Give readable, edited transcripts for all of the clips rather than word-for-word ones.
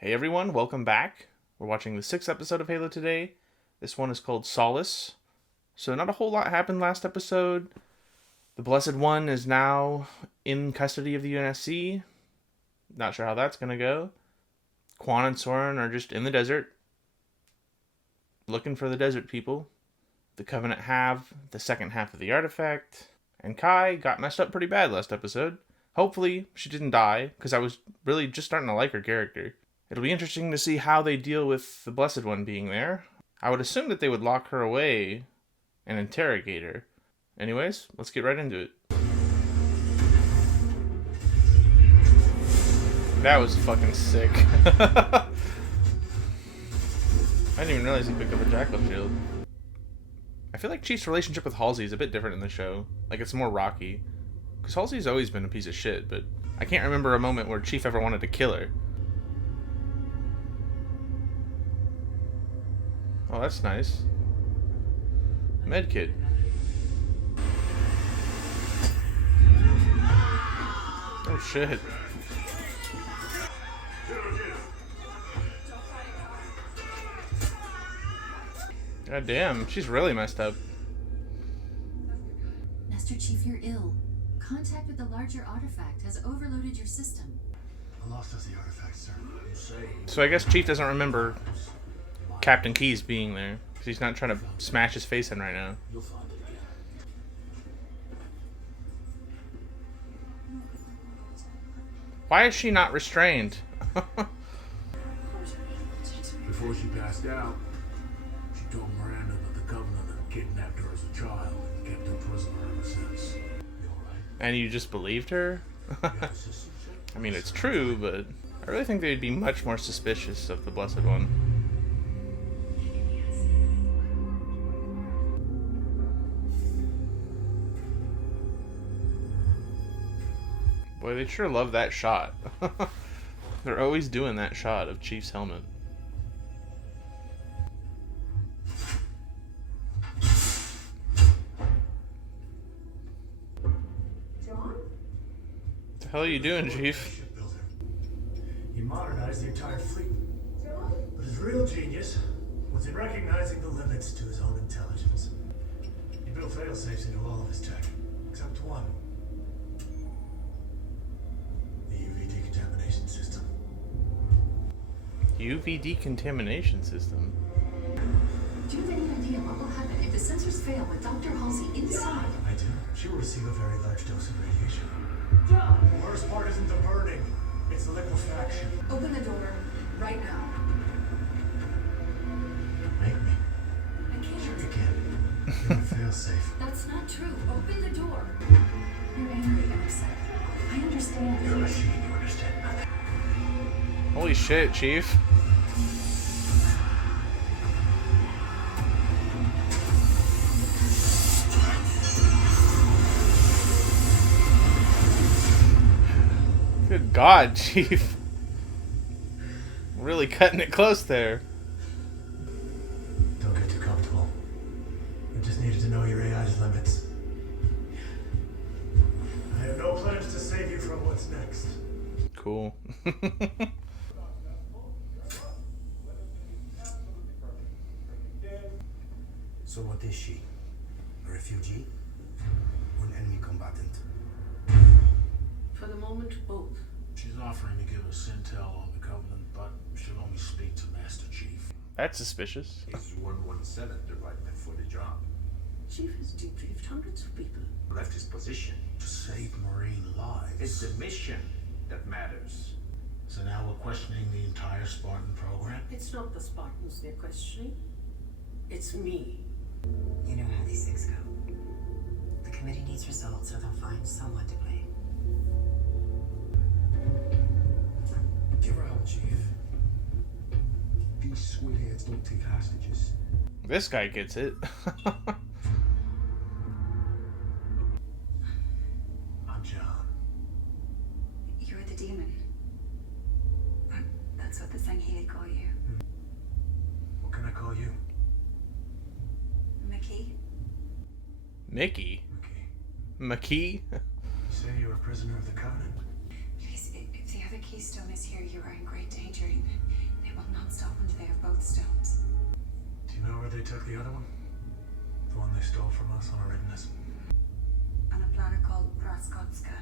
Hey everyone, welcome back. We're watching the 6th episode of Halo today. This one is called Solace. So not a whole lot happened last episode. The Blessed One is now in custody of the UNSC. Not sure how that's going to go. Quan and Soren are just in the desert, looking for the desert people. The Covenant have the second half of the artifact. And Kai got messed up pretty bad last episode. Hopefully she didn't die, because I was really just starting to like her character. It'll be interesting to see how they deal with the Blessed One being there. I would assume that they would lock her away and interrogate her. Anyways, let's get right into it. That was fucking sick. I didn't even realize he picked up a jackal shield. I feel like Chief's relationship with Halsey is a bit different in the show. Like, it's more rocky. Because Halsey's always been a piece of shit, but I can't remember a moment where Chief ever wanted to kill her. Oh, that's nice. Medkit. Oh shit. God damn, she's really messed up. Master Chief, you're ill. Contact with the larger artifact has overloaded your system. I lost us the artifact, sir. So I guess Chief doesn't remember Captain Keyes being there, because he's not trying to smash his face in right now. You'll find it again. Why is she not restrained? Before she passed out, she told Miranda that the Covenant had kidnapped her as a child and kept her prisoner ever since. You alright? And you just believed her? I mean, it's true, but I really think they'd be much more suspicious of the Blessed One. Boy, they sure love that shot. They're always doing that shot of Chief's helmet. John? What the hell are you doing, Chief? He modernized the entire fleet. John? But his real genius was in recognizing the limits to his own intelligence. He built fail-safes into all of his tech, except one. The UV decontamination system. UV decontamination system? Do you have any idea what will happen if the sensors fail with Dr. Halsey inside? I do. She will receive a very large dose of radiation. John! The worst part isn't the burning, it's the liquefaction. Open the door right now. Make me. I can't. You can. You're a fail-safe. That's not true. Open the door. You're angry and upset. I understand. You're a machine, you understand nothing. Holy shit, Chief. Good God, Chief. Really cutting it close there. Don't get too comfortable. You just needed to know your AI's limits. I have no plans to save you from what's next. Cool. So what is she? A refugee? Or an enemy combatant? For the moment, both. She's offering to give us intel on the Covenant, but she'll only speak to Master Chief. That's suspicious. Is 117 the right man for the job? Chief has debriefed hundreds of people. Left his position. To save marine lives. It's the mission that matters. So now we're questioning the entire Spartan program? It's not the Spartans they're questioning. It's me. You know how these things go. The committee needs results, or they'll find someone to blame. Give her out, Chief. These squidheads don't take hostages. This guy gets it. I'm John. You're the demon. That's what the Sangheili call you. What can I call you? Mickey? Mickey? Okay. McKee? You say you're a prisoner of the Covenant? Please, if the other keystone is here, you are in great danger. that the other one? The one they stole from us on Eridanus? On a planet called Praskotska.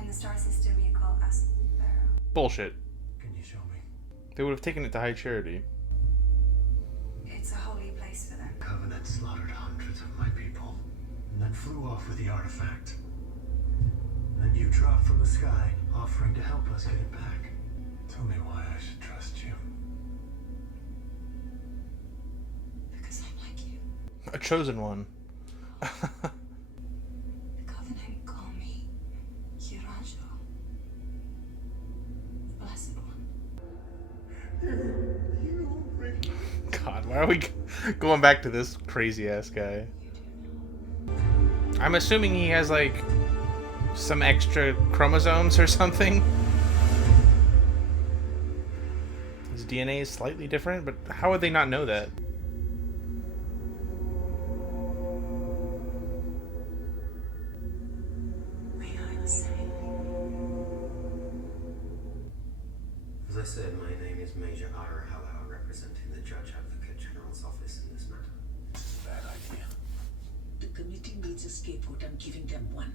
In the star system, you call us Pharaoh. Bullshit. Can you show me? They would have taken it to High Charity. It's a holy place for them. Covenant slaughtered hundreds of my people, and then flew off with the artifact. And then you dropped from the sky, offering to help us get it back. Tell me why I should trust you. Because I'm like you. A chosen one. The Covenant call me Hirajo. The Blessed One. God, why are we going back to this crazy ass guy? I'm assuming he has like some extra chromosomes or something. His DNA is slightly different, but how would they not know that? May I say? As I said, my name is Major Ira Hallow, representing the Judge Advocate General's office in this matter. Bad idea. The committee needs a scapegoat. I'm giving them one.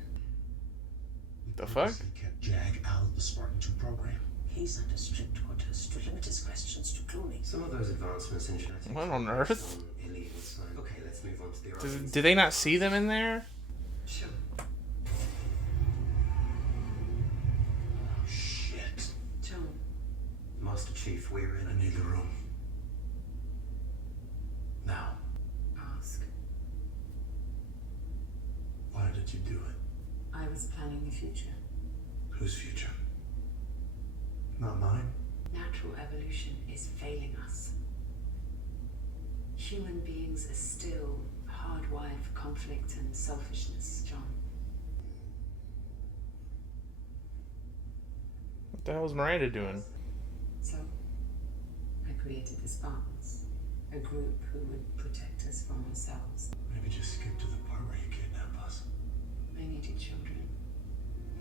The fuck? They kept Jag out of the Spartan 2 program. He's under strict orders to limit his questions to cloning. Some of those advancements in genetics... What on earth? on illegal science. Okay, let's move on to the Do origins. they not see them in there? Sure. Oh, shit. John, Master Chief, we're in I need the room. Now. ask. Why did you do it? I was planning the future. Whose future? Not mine? Natural evolution is failing us. Human beings are still hardwired for conflict and selfishness, John. What the hell is Miranda doing? So, I created the Spartans, a group who would protect us from ourselves. Maybe just skip to the part where you kidnap us. I needed children,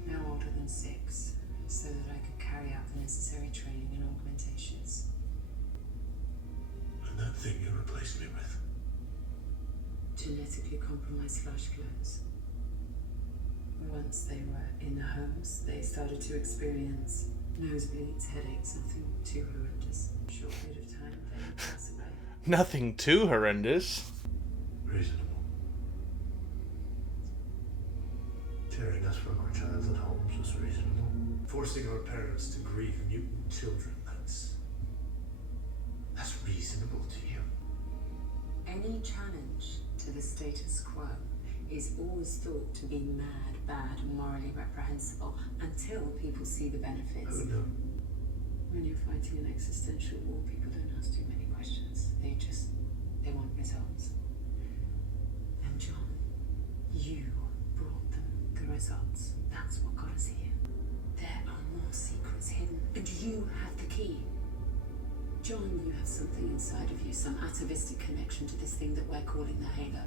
no older than 6, so that I could carry out the necessary training and augmentations. And that thing you replaced me with. Genetically compromised flesh clones. Once they were in the homes, they started to experience nosebleeds, headaches, nothing too horrendous. Short period of time, they would pass away. Nothing too horrendous. Reasonable. Tearing us from our childhood homes was reasonable. Forcing our parents to grieve mutant children, that's reasonable to you. Any challenge to the status quo is always thought to be mad, bad, and morally reprehensible until people see the benefits. Oh no. When you're fighting an existential war, people don't ask too many questions. They want results. And John, you brought them the results. That's what got us here. There are more secrets hidden, and you have the key. John, you have something inside of you, some atavistic connection to this thing that we're calling the Halo.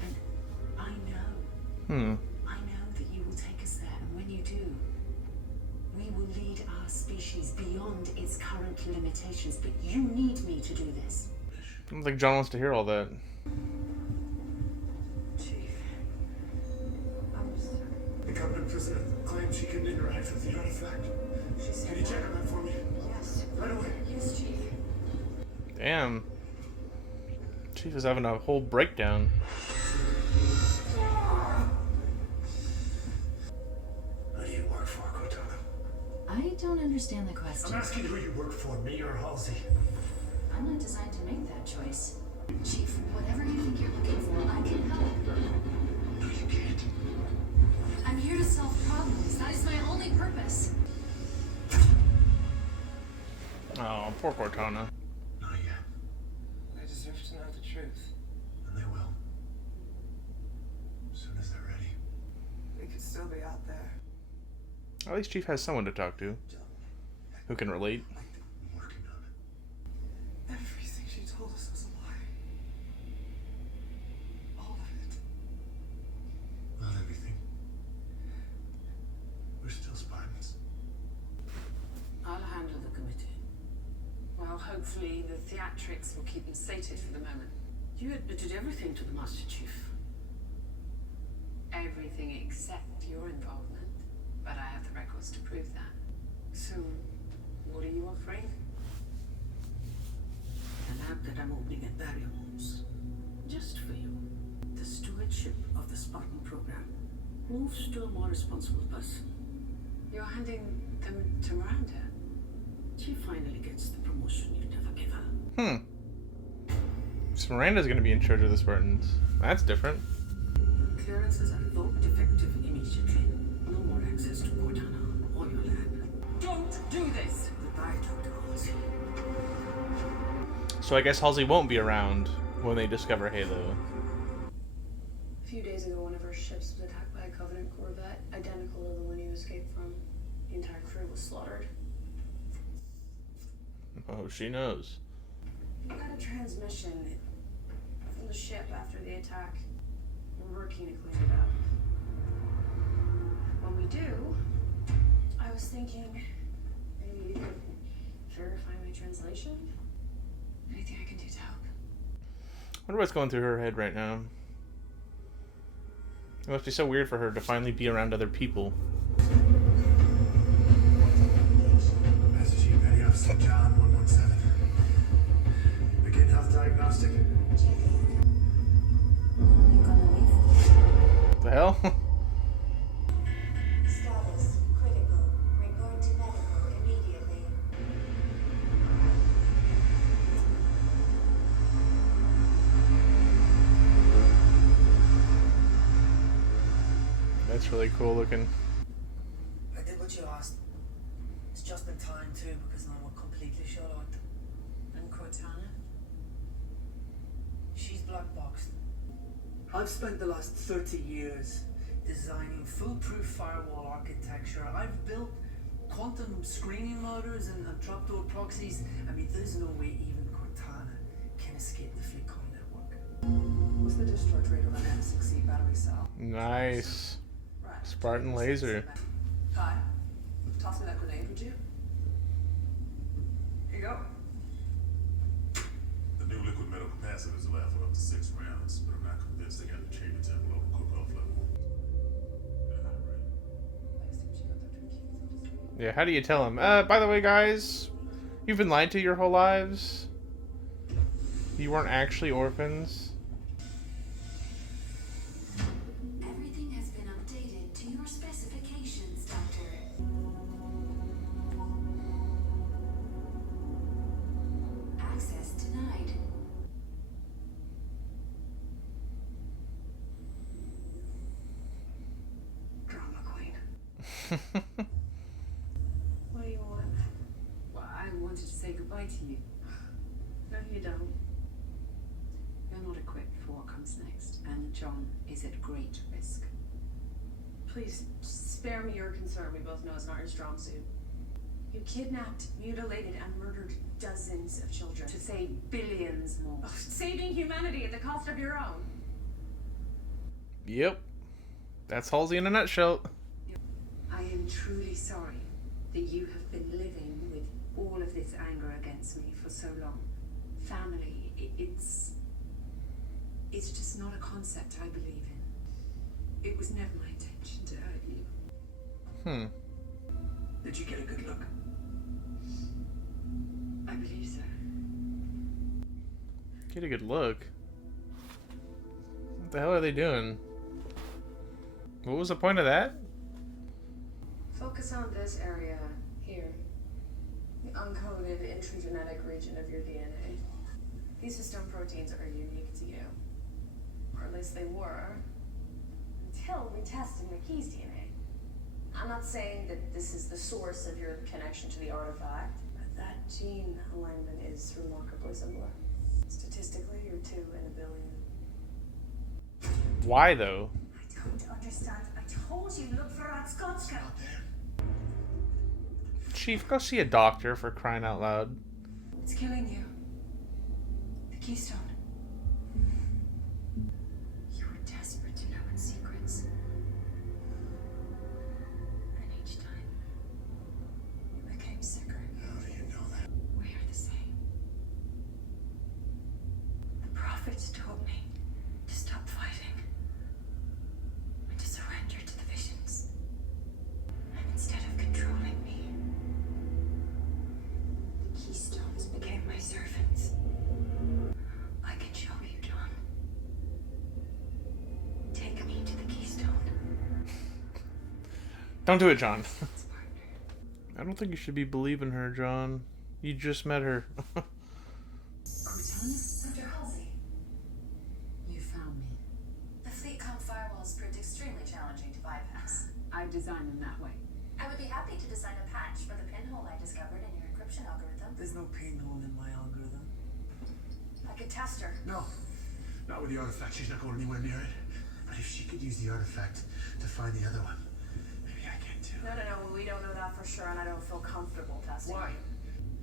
And I know that you will take us there, and when you do, we will lead our species beyond its current limitations, but you need me to do this. I don't think John wants to hear all that. Chief. I'm sorry. The Covenant prisoner claims she can interact with the artifact. She said Can you check on that for me? yes. Right away. Yes, Chief. Damn. Chief is having a whole breakdown. Who do you work for, Cortana? I don't understand the I'm question. asking who you work for, me or Halsey. I'm not designed to make that choice. Chief, whatever you think you're looking for, I can help. No, you can't. I'm here to solve problems. That is my only purpose. Oh, poor Cortana. Not yet. They deserve to know the truth. And they will. As soon as they're ready. We could still be out there. At least Chief has someone to talk to who can relate. I'm working on it. Everything she told us was a lie. All of it. Not everything. We're still Spartans. I'll handle the committee. While Hopefully the theatrics will keep him sated for the moment. You admitted everything to the Master Chief. Everything except your involvement. But I have the records to prove that. So, what are you offering? A lab that I'm opening at Barrier Homes. Just for you. The stewardship of the Spartan program moves to a more responsible person. You're handing them to Miranda? She finally gets the promotion you never give her. So Miranda's gonna be in charge of the Spartans. That's different. Clearances are revoked effective immediately. No more access to Cortana or your lab. Don't do this! Goodbye, Dr. Halsey. So I guess Halsey won't be around when they discover Halo. A few days ago, one of our ships was attacked by a Covenant corvette, identical to the one you escaped from. The entire crew was slaughtered. Oh, she knows. We got a transmission from the ship after the attack. We're working to clean it up. When we do, I was thinking maybe you could verify my translation? Anything I can do to help? I wonder what's going through her head right now. It must be so weird for her to finally be around other people. Master Chief, Petty Officer John 117. Begin health diagnostic. You gonna leave? The hell? Status critical. Report to medical immediately. That's really cool looking. I did what you asked. It's just in time too, because now we're completely shut out. And Cortana? She's black boxed. I've spent the last 30 years designing foolproof firewall architecture. I've built quantum screening motors and trapdoor proxies. I mean, there's no way even Cortana can escape the Fleetcom network. What's the discharge rate of an M6E battery cell? Nice. Right. Spartan laser. Kai, toss me that grenade, would you? Here you go. The new liquid metal capacitors allow for up to 6 rounds, but I'm not convinced they got the chamber temp level cook-off level. Yeah, how do you tell him? By the way, guys, you've been lied to your whole lives. You weren't actually orphans. Everything has been updated to your specifications, Doctor. Access denied. Drama queen. What do you want? Well, I wanted to say goodbye to you. No, you don't. You're not equipped for what comes next, and John is at great risk. Please, spare me your concern. We both know it's not your strong suit. You kidnapped, mutilated, and murdered dozens of children. To save billions more. Oh, saving humanity at the cost of your own. Yep. That's Halsey in a nutshell. I am truly sorry that you have been living with all of this anger against me for so long. Family, it's just not a concept I believe in. It was never my intention to hurt you. Did you get a good look? I believe so. Get a good look. What the hell are they doing? What was the point of that? Focus on this area here. The uncoded intragenetic region of your DNA. These histone proteins are unique to you. Or at least they were. Until we tested McKee's DNA. I'm not saying that this is the source of your connection to the artifact, but that gene alignment is remarkably similar. Statistically, you're 2 in a billion. Why though? I don't understand. I told you, look for Ratskotska. Chief, go see a doctor for crying out loud. It's killing you. The keystone. You were desperate to know its secrets. And each time, You became sicker. How do you know that? we are the same. Keystones became my servants. I can show you, John. Take me to the Keystone. Don't do it, John. I don't think you should be believing her, John. You just met her. Cortana? Dr. Halsey, You found me. the FleetCom firewalls proved extremely challenging to bypass. I designed them that way. I would be happy to design a patch for the pinhole I discovered in your encryption algorithm. There's no pinhole in my algorithm. I could test her. No, not with the artifact. She's not going anywhere near it. But if she could use the artifact to find the other one, maybe I can too. No, we don't know that for sure, and I don't feel comfortable testing Why? you.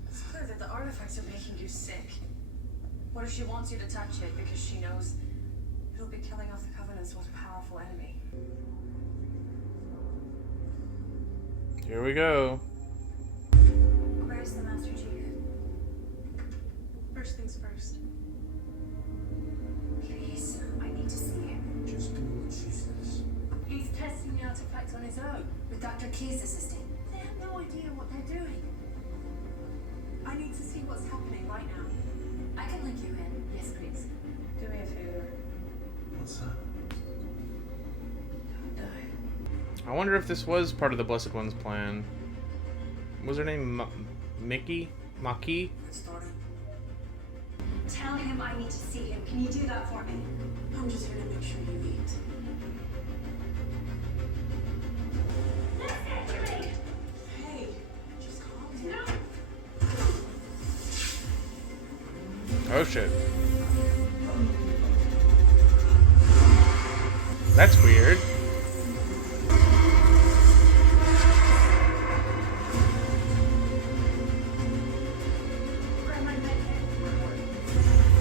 It's clear that the artifacts are making you sick. What if she wants you to touch it because she knows it'll be killing off the Covenant's most powerful enemy? Here we go. Where's the Master Chief? First things first. Please, I need to see him. Just do what she says. He's testing the artifact on his own. With Dr. Key's assisting. They have no idea what they're doing. I need to see what's happening right now. I can link you in. Yes, please. Do me a favor. What's that? Don't die. I wonder if this was part of the Blessed One's plan. Was her name Mickey? Maki? It started. Tell him I need to see him. Can you do that for me? I'm just here to make sure you eat. Hey, just calm down. Oh shit. That's weird.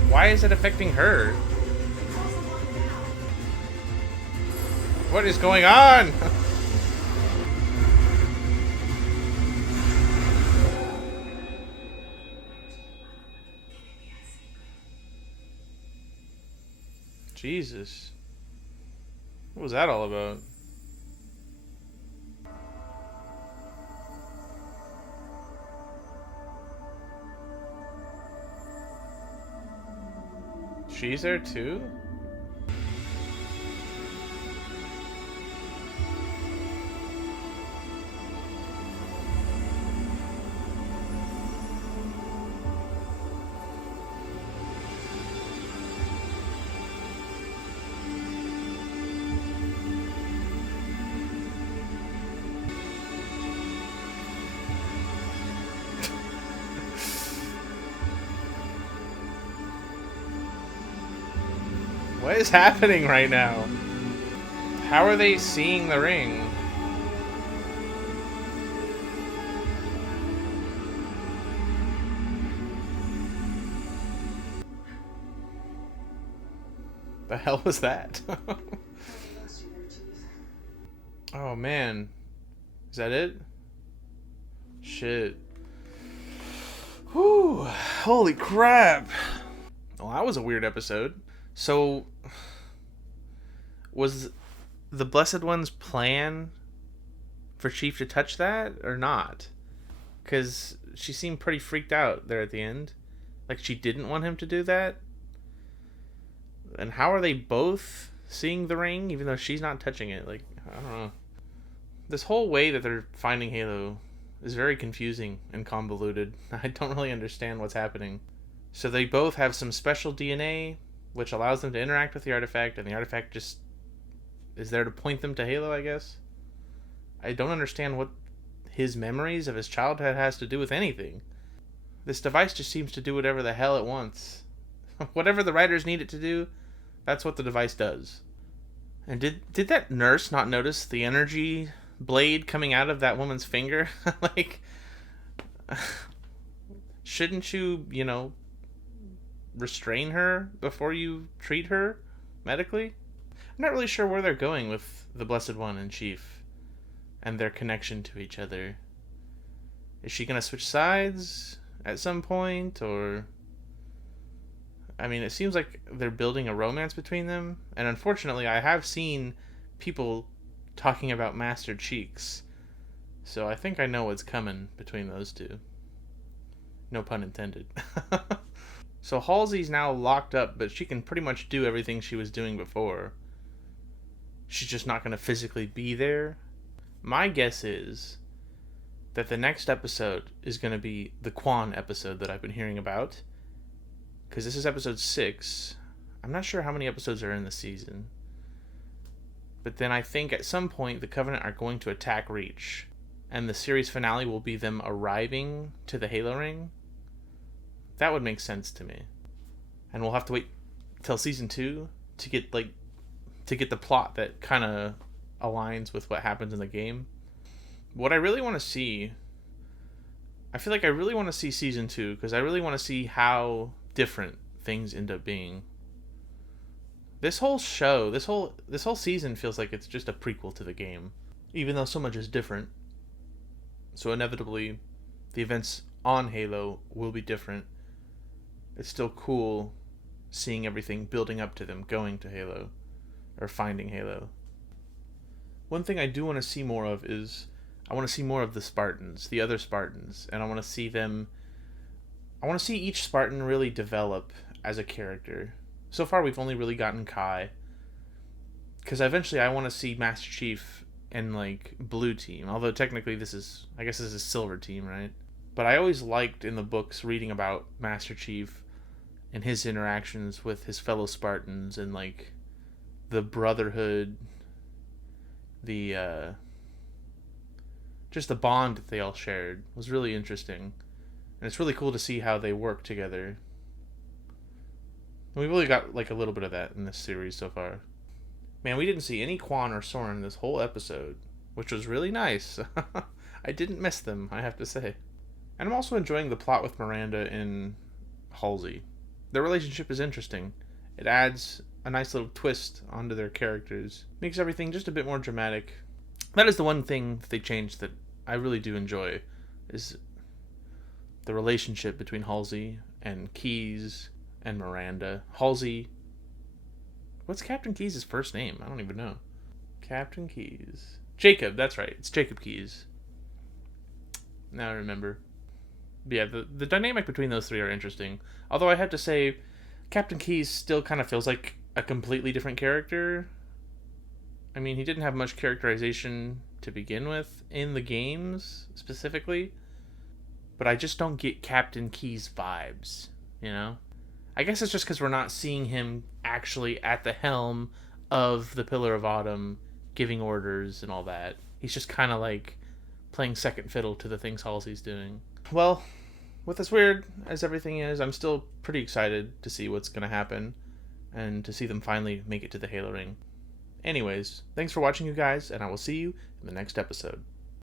Why is it affecting her? What is going on? Jesus. What was that all about? She's there too? What is happening right now? How are they seeing the ring? The hell was that? Oh man. Is that it? Shit. Whew. Holy crap. Well, that was a weird episode. So, was the Blessed One's plan for Chief to touch that or not? Because she seemed pretty freaked out there at the end. Like she didn't want him to do that. And how are they both seeing the ring even though she's not touching it? Like, I don't know. This whole way that they're finding Halo is very confusing and convoluted. I don't really understand what's happening. So they both have some special DNA which allows them to interact with the artifact, and the artifact just is there to point them to Halo, I guess. I don't understand what his memories of his childhood has to do with anything. This device just seems to do whatever the hell it wants. Whatever the writers need it to do, that's what the device does. And did that nurse not notice the energy blade coming out of that woman's finger? Like, shouldn't you, restrain her before you treat her medically? I'm not really sure where they're going with the Blessed One and Chief and their connection to each other. Is she gonna switch sides at some point, or... I mean, it seems like they're building a romance between them, and unfortunately I have seen people talking about Master Cheeks, so I think I know what's coming between those two. No pun intended. So Halsey's now locked up, but she can pretty much do everything she was doing before. She's just not going to physically be there. My guess is that the next episode is going to be the Quan episode that I've been hearing about. Because this is episode 6. I'm not sure how many episodes are in the season. But then I think at some point the Covenant are going to attack Reach. And the series finale will be them arriving to the Halo Ring. That would make sense to me. And we'll have to wait till season 2 to get the plot that kind of aligns with what happens in the game. What I really want to see, I feel like I really want to see season 2 because I really want to see how different things end up being. This whole show, this whole season feels like it's just a prequel to the game, even though so much is different. So inevitably, the events on Halo will be different. It's still cool seeing everything building up to them going to Halo, or finding Halo. One thing I do want to see more of is, I want to see more of the Spartans, the other Spartans, and I want to see each Spartan really develop as a character. So far we've only really gotten Kai, because eventually I want to see Master Chief and like Blue Team, although technically this is Silver Team, right? But I always liked in the books reading about Master Chief and his interactions with his fellow Spartans and like the brotherhood, the just the bond that they all shared was really interesting. And it's really cool to see how they work together. And we've really got like a little bit of that in this series so far. Man, we didn't see any Quan or Soren this whole episode, which was really nice. I didn't miss them, I have to say. And I'm also enjoying the plot with Miranda and Halsey. Their relationship is interesting. It adds a nice little twist onto their characters. Makes everything just a bit more dramatic. That is the one thing that they changed that I really do enjoy, is the relationship between Halsey and Keyes and Miranda. Halsey... What's Captain Keyes' first name? I don't even know. Captain Keyes. Jacob, that's right. It's Jacob Keyes. Now I remember. But yeah, the dynamic between those three are interesting. Although I have to say, Captain Keyes still kind of feels like a completely different character. I mean, he didn't have much characterization to begin with in the games, specifically. But I just don't get Captain Keyes vibes, you know? I guess it's just because we're not seeing him actually at the helm of the Pillar of Autumn, giving orders and all that. He's just kind of like playing second fiddle to the things Halsey's doing. Well, with as weird as everything is, I'm still pretty excited to see what's going to happen and to see them finally make it to the Halo Ring. Anyways, thanks for watching, you guys, and I will see you in the next episode.